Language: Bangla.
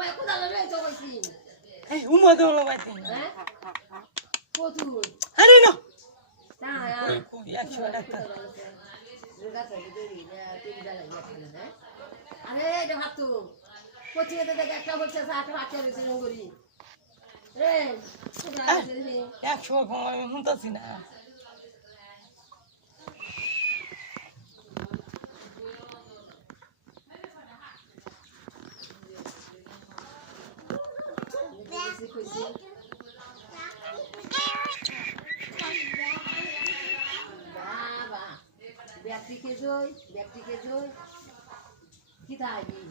ভাই কোথা লড়ে তো কইছি এই উমা দাও না বাইতে হ্যাঁ কত আরে না না কই 100 টাকা রোগা করে দেরি না তিন বেলা খালি না আরে এটা হাতু কোচিয়ে তো দেখ একটা বলছে 60 টাকা রয়েছে রঙ্গরি রে কোথা আছে রে 100 কম আমি শুনতাছি না ব্যক্তিকে জয় কি থাকবি